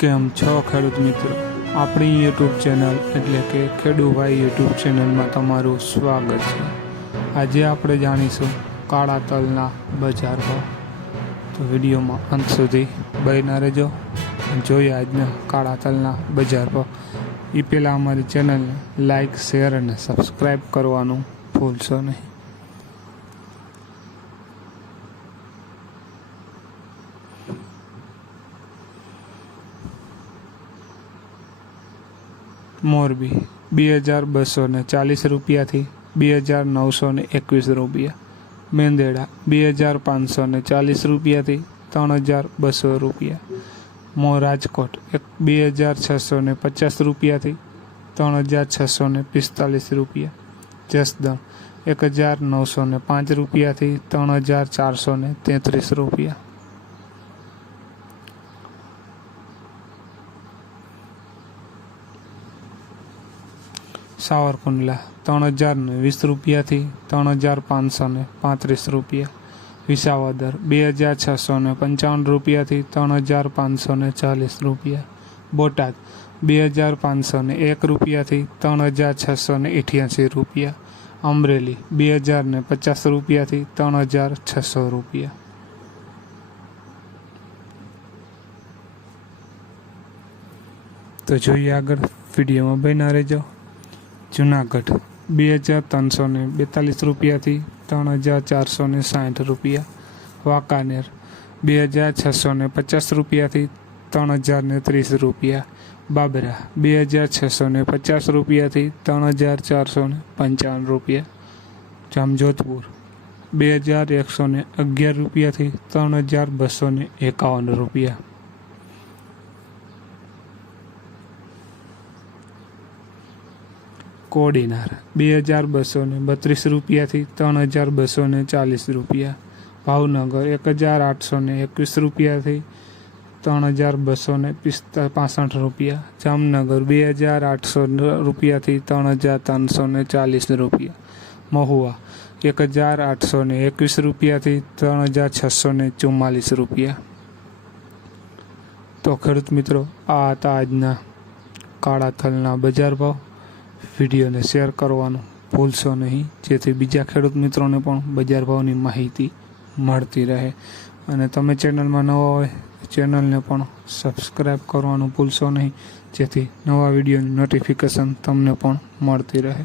કેમ છો ખેડૂત મિત્રો, આપણી યુટ્યુબ ચેનલ એટલે કે ખેડૂભાઈ યુટ્યુબ ચેનલમાં તમારું સ્વાગત છે। આજે આપણે જાણીશું કાળા તલના બજાર ભાવ। તો વિડીયોમાં અંત સુધી બન્યા રહેજો। જોઈએ આજના કાળા તલના બજાર ભાવ। એ પહેલાં અમારી ચેનલને લાઇક, શેર અને સબસ્ક્રાઈબ કરવાનું ભૂલશો નહીં। मोरबी 2240 रुपया थी 2921 रुपया। मेंदेड़ा 2540 रुपया थी 3200 रुपया। राजकोट 2650 रुपया थी 3645 रुपया। जसदण 1905 रुपया थी 3433 रुपया। सावरकुंडला 3020 रुपया थी 3535 रुपया। विसावदर 2655 रुपया थी 3540 रुपया। बोटाद 2501 रुपया थी 3688 रुपया। अमरेली 2050 रुपया थी 3600 रुपया। तो જોઈએ આગળ વિડીયોમાં બન્યા રહેજો। जूनागढ़ 2342 रुपया थी 3460 रुपया। वाकानेर 2650 रुपया थी 3030 रुपया। बाबरा 2650 रुपया थी 3455 रुपया। जामजोधपुर 2111 रुपया थी 3251 रुपया। कोडीनार 2232 रुपया थी 3240 रुपया। भावनगर 1821 रुपया थी 3265 रुपया। जामनगर 2800 रुपया थी 3340 रुपया। महुआ 1821 रुपया थी 3644 रुपया। तो खेडूत मित्रों, आ हता आजना काळा तलना बजार भाव। विडियो ने शेर करवानुं भूलशो नहीं, जेथी बीजा खेडूत मित्रों ने पण बजार भावनी माहिती मळती रहे। अने तमे चेनल में नवा होय चेनल ने पण सब्सक्राइब करवानुं भूलशो नहीं, जेथी नवा विडियो नोटिफिकेशन तमने पण मळती रहे।